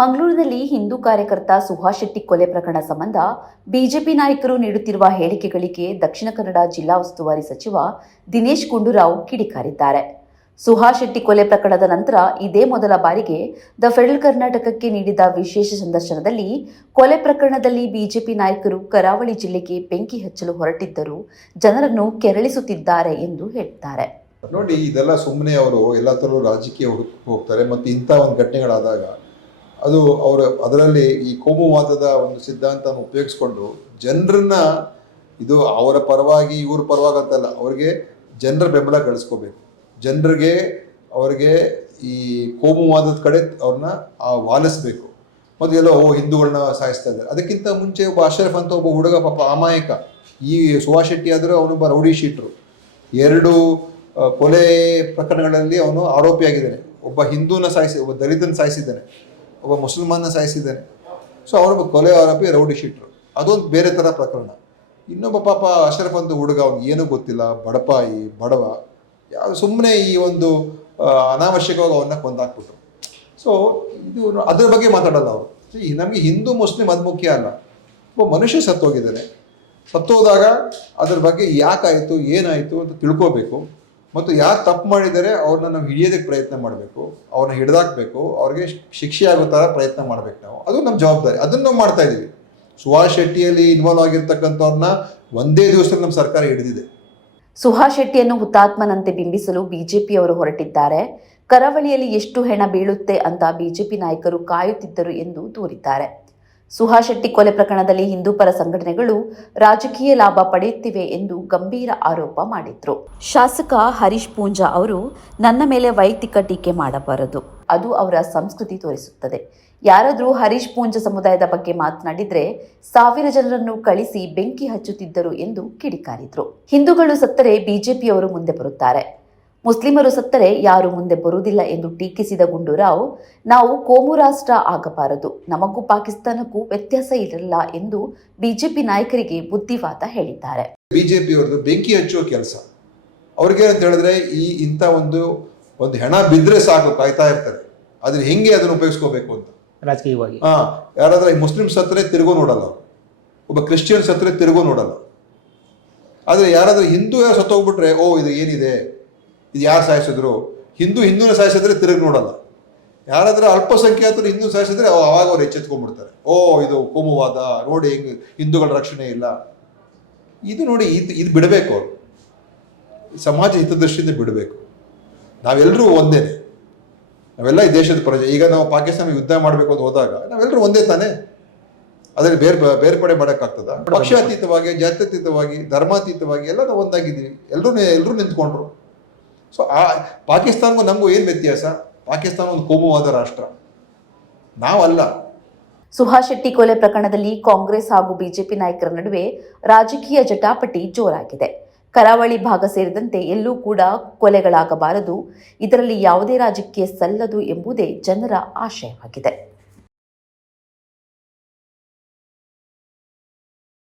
ಮಂಗಳೂರಿನಲ್ಲಿ ಹಿಂದೂ ಕಾರ್ಯಕರ್ತ ಸುಹಾಸ್ ಶೆಟ್ಟಿ ಕೊಲೆ ಪ್ರಕರಣ ಸಂಬಂಧ ಬಿಜೆಪಿ ನಾಯಕರು ನೀಡುತ್ತಿರುವ ಹೇಳಿಕೆಗಳಿಗೆ ದಕ್ಷಿಣ ಕನ್ನಡ ಜಿಲ್ಲಾ ಉಸ್ತುವಾರಿ ಸಚಿವ ದಿನೇಶ್ ಗುಂಡೂರಾವ್ ಕಿಡಿಕಾರಿದ್ದಾರೆ. ಸುಹಾಸ್ ಶೆಟ್ಟಿ ಕೊಲೆ ಪ್ರಕರಣದ ನಂತರ ಇದೇ ಮೊದಲ ಬಾರಿಗೆ ದ ಫೆಡರಲ್ ಕರ್ನಾಟಕಕ್ಕೆ ನೀಡಿದ ವಿಶೇಷ ಸಂದರ್ಶನದಲ್ಲಿ ಕೊಲೆ ಪ್ರಕರಣದಲ್ಲಿ ಬಿಜೆಪಿ ನಾಯಕರು ಕರಾವಳಿ ಜಿಲ್ಲೆಗೆ ಬೆಂಕಿ ಹಚ್ಚಲು ಹೊರಟಿದ್ದರು ಜನರನ್ನು ಕೆರಳಿಸುತ್ತಿದ್ದಾರೆ ಎಂದು ಹೇಳಿದ್ದಾರೆ. ನೋಡಿ, ಇದೆಲ್ಲ ಸುಮ್ಮನೆ ಅವರು ಎಲ್ಲ ರಾಜಕೀಯ ಹೋಗ್ತಾರೆ, ಮತ್ತು ಇಂಥ ಒಂದು ಘಟನೆಗಳಾದಾಗ ಅದು ಅವರು, ಅದರಲ್ಲಿ ಈ ಕೋಮುವಾದದ ಒಂದು ಸಿದ್ಧಾಂತವನ್ನು ಉಪಯೋಗಿಸ್ಕೊಂಡು ಜನರನ್ನ ಇದು ಅವರ ಪರವಾಗಿ, ಇವ್ರ ಪರವಾಗಿ ಅಂತಲ್ಲ ಅವ್ರಿಗೆ ಜನರ ಬೆಂಬಲ ಗಳಿಸ್ಕೋಬೇಕು. ಜನರಿಗೆ ಅವ್ರಿಗೆ ಈ ಕೋಮುವಾದದ ಕಡೆ ಅವ್ರನ್ನ ವಾಲಿಸ್ಬೇಕು. ಮತ್ತು ಎಲ್ಲೋ, ಓ ಹಿಂದೂಗಳನ್ನ ಸಾಯಿಸ್ತಾ ಇದ್ದಾರೆ. ಅದಕ್ಕಿಂತ ಮುಂಚೆ ಒಬ್ಬ ಅಶ್ರಫ್ ಅಂತ ಒಬ್ಬ ಹುಡುಗ, ಪಾಪ ಅಮಾಯಕ. ಈ ಸುಭಾಷ್ ಶೆಟ್ಟಿ ಆದರೂ ಅವನೊಬ್ಬ ರೌಡಿ ಶೀಟ್ರು. ಎರಡು ಕೊಲೆ ಪ್ರಕರಣಗಳಲ್ಲಿ ಅವನು ಆರೋಪಿಯಾಗಿದ್ದಾನೆ. ಒಬ್ಬ ಹಿಂದೂನ ಸಾಯಿಸಿ, ಒಬ್ಬ ದಲಿತನ ಸಾಯಿಸಿದ್ದಾನೆ. ಒಬ್ಬ ಮುಸಲ್ಮಾನ ಸಾಯಿಸಿದ್ದಾನೆ ಸೊ ಅವರೊಬ್ಬ ಕೊಲೆ ಆರೋಪಿ ರೌಡಿ ಶೀಟ್ರು. ಅದೊಂದು ಬೇರೆ ಥರ ಪ್ರಕರಣ. ಇನ್ನೊಬ್ಬ ಪಾಪ ಅಶರಫ್ ಅಂತ ಹುಡುಗ ಅವ್ನಿಗೆ ಏನೂ ಗೊತ್ತಿಲ್ಲ, ಬಡಪಾಯಿ, ಬಡವ ಯಾವ ಸುಮ್ಮನೆ ಈ ಒಂದು ಅನಾವಶ್ಯಕವಾಗಿ ಅವನ್ನ ಕೊಂದಾಕ್ಬಿಟ್ರು. ಸೊ ಇದು ಅದ್ರ ಬಗ್ಗೆ ಮಾತಾಡಲ್ಲ ಅವರು. ನಮಗೆ ಹಿಂದೂ, ಮುಸ್ಲಿಂ ಅದು ಮುಖ್ಯ ಅಲ್ಲ. ಒಬ್ಬ ಮನುಷ್ಯ ಸತ್ತೋಗಿದ್ದಾನೆ. ಸತ್ತೋದಾಗ ಅದ್ರ ಬಗ್ಗೆ ಯಾಕಾಯಿತು, ಏನಾಯಿತು ಅಂತ ತಿಳ್ಕೋಬೇಕು. ಮತ್ತು ಯಾರು ತಪ್ಪು ಮಾಡಿದರೆ ಅವ್ರನ್ನ ನಾವು ಹಿಡಿಯೋದಕ್ಕೆ ಪ್ರಯತ್ನ ಮಾಡಬೇಕು, ಅವ್ರನ್ನ ಹಿಡಿದಾಕಬೇಕು, ಅವ್ರಿಗೆ ಶಿಕ್ಷೆ ಆಗೋ ಥರ ಪ್ರಯತ್ನ ಮಾಡಬೇಕು ನಾವು. ಅದು ನಮ್ಮ ಜವಾಬ್ದಾರಿ. ಅದನ್ನು ನಾವು ಮಾಡ್ತಾ ಇದ್ದೀವಿ ಸುಹಾಸ್ ಶೆಟ್ಟಿಯಲ್ಲಿ ಇನ್ವಾಲ್ವ್ ಆಗಿರ್ತಕ್ಕಂಥವ್ರನ್ನ ಒಂದೇ ದಿವಸದಲ್ಲಿ ನಮ್ಮ ಸರ್ಕಾರ ಹಿಡಿದಿದೆ. ಸುಹಾಸ್ ಶೆಟ್ಟಿಯನ್ನು ಹುತಾತ್ಮನಂತೆ ಬಿಂಬಿಸಲು ಬಿಜೆಪಿಯವರು ಹೊರಟಿದ್ದಾರೆ. ಕರಾವಳಿಯಲ್ಲಿ ಎಷ್ಟು ಹೆಣ ಬೀಳುತ್ತೆ ಅಂತ ಬಿಜೆಪಿ ನಾಯಕರು ಕಾಯುತ್ತಿದ್ದರು ಎಂದು ದೂರಿದ್ದಾರೆ. ಸುಹಾಸ್ ಶೆಟ್ಟಿ ಕೊಲೆ ಪ್ರಕರಣದಲ್ಲಿ ಹಿಂದೂ ಪರ ಸಂಘಟನೆಗಳು ರಾಜಕೀಯ ಲಾಭ ಪಡೆಯುತ್ತಿವೆ ಎಂದು ಗಂಭೀರ ಆರೋಪ ಮಾಡಿದ್ರು. ಶಾಸಕ ಹರೀಶ್ ಪೂಂಜಾ ಅವರು, ನನ್ನ ಮೇಲೆ ವೈಯಕ್ತಿಕ ಟೀಕೆ ಮಾಡಬಾರದು. ಅದು ಅವರ ಸಂಸ್ಕೃತಿ ತೋರಿಸುತ್ತದೆ. ಯಾರಾದರೂ ಹರೀಶ್ ಪೂಂಜ ಸಮುದಾಯದ ಬಗ್ಗೆ ಮಾತನಾಡಿದ್ರೆ ಸಾವಿರ ಜನರನ್ನು ಕಳಿಸಿ ಬೆಂಕಿ ಹಚ್ಚುತ್ತಿದ್ದರು ಎಂದು ಕಿಡಿಕಾರಿದ್ರು. ಹಿಂದೂಗಳು ಸತ್ತರೆ ಬಿಜೆಪಿಯವರು ಮುಂದೆ ಬರುತ್ತಾರೆ. ಮುಸ್ಲಿಮರು ಸತ್ತರೆ ಯಾರು ಮುಂದೆ ಬರುವುದಿಲ್ಲ ಎಂದು ಟೀಕಿಸಿದ ಗುಂಡೂರಾವ್ ನಾವು ಕೋಮು ರಾಷ್ಟ್ರ ಆಗಬಾರದು ನಮಗೂ ಪಾಕಿಸ್ತಾನಕ್ಕೂ ವ್ಯತ್ಯಾಸ ಇರಲ್ಲ ಎಂದು ಬಿಜೆಪಿ ನಾಯಕರಿಗೆ ಬುದ್ಧಿವಾದ ಹೇಳಿದ್ದಾರೆ. ಬಿಜೆಪಿ ಅವರದು ಬೆಂಕಿ ಹಚ್ಚುವ ಕೆಲಸ. ಅವ್ರಿಗೆ ಅಂತ ಹೇಳಿದ್ರೆ ಈ ಇಂಥ ಒಂದು ಒಂದು ಹೆಣ ಬಿದ್ದರೆ ಸಾಕು ಕಾಯ್ತಾ ಇರ್ತಾರೆ ಅದನ್ನ ಹೆಂಗೆ ಅದನ್ನು ಉಪಯೋಗಿಸ್ಕೋಬೇಕು ಅಂತ? ರಾಜಕೀಯವಾಗಿ. ಹಾ ಯಾರಾದ್ರೆ ಮುಸ್ಲಿಂ ಸತ್ತರೆ ತಿರುಗೋ ನೋಡಲ್ಲ ಒಬ್ಬ ಕ್ರಿಶ್ಚಿಯನ್ ಸತ್ತರೆ ತಿರುಗೋ ನೋಡಲ್ಲ. ಆದರೆ ಯಾರಾದ್ರೂ ಹಿಂದೂ ಯಾರು ಸತ್ತೋಗ್ಬಿಟ್ರೆ ಓ ಇದು ಏನಿದೆ? ಇದು ಯಾರು ಸಾಯಿಸಿದ್ರು? ಹಿಂದೂ ಹಿಂದೂನ ಸಾಯಿಸಿದ್ರೆ ತಿರುಗಿ ನೋಡಲ್ಲ. ಯಾರಾದರೂ ಅಲ್ಪಸಂಖ್ಯಾತರು ಹಿಂದೂ ಸಾಯಿಸಿದ್ರೆ ಅವು ಅವಾಗ ಅವ್ರು ಎಚ್ಚೆತ್ಕೊಂಡ್ಬಿಡ್ತಾರೆ. ಓ ಇದು ಕೋಮುವಾದ ನೋಡಿ ಹಿಂಗೆ ಹಿಂದೂಗಳ ರಕ್ಷಣೆ ಇಲ್ಲ. ಇದು ನೋಡಿ ಇದು ಇದು ಬಿಡಬೇಕು ಅವರು. ಸಮಾಜ ಹಿತದೃಷ್ಟಿಯಿಂದ ಬಿಡಬೇಕು. ನಾವೆಲ್ಲರೂ ಒಂದೇನೆ. ನಾವೆಲ್ಲ ಈ ದೇಶದ ಪ್ರಜೆ. ಈಗ ನಾವು ಪಾಕಿಸ್ತಾನ ಯುದ್ಧ ಮಾಡಬೇಕು ಅಂತ ಹೋದಾಗ ನಾವೆಲ್ಲರೂ ಒಂದೇ ತಾನೇ. ಅದರಲ್ಲಿ ಬೇರೆ ಬೇರ್ಪಡೆ ಮಾಡೋಕ್ಕಾಗ್ತದ? ಪಕ್ಷಾತೀತವಾಗಿ ಜಾತ್ಯತೀತವಾಗಿ ಧರ್ಮಾತೀತವಾಗಿ ಎಲ್ಲ ನಾವು ಒಂದಾಗಿದ್ದೀವಿ. ಎಲ್ಲರೂ ಎಲ್ಲರೂ ನಿಂತ್ಕೊಂಡ್ರು. ಸೊ ಆ, ಪಾಕಿಸ್ತಾನಗೂ ನಮಗೂ ಏನು ವ್ಯತ್ಯಾಸ? ಪಾಕಿಸ್ತಾನ ಒಂದು ಕೋಮುವಾದ ರಾಷ್ಟ್ರ. ನಾವಲ್ಲ. ಸುಹಾಸ್ ಶೆಟ್ಟಿ ಕೊಲೆ ಪ್ರಕರಣದಲ್ಲಿ ಕಾಂಗ್ರೆಸ್ ಹಾಗೂ ಬಿಜೆಪಿ ನಾಯಕರ ನಡುವೆ ರಾಜಕೀಯ ಜಟಾಪಟಿ ಜೋರಾಗಿದೆ. ಕರಾವಳಿ ಭಾಗ ಸೇರಿದಂತೆ ಎಲ್ಲೂ ಕೂಡ ಕೊಲೆಗಳಾಗಬಾರದು. ಇದರಲ್ಲಿ ಯಾವುದೇ ರಾಜಕೀಯ ಸಲ್ಲದು ಎಂಬುದೇ ಜನರ ಆಶಯವಾಗಿದೆ.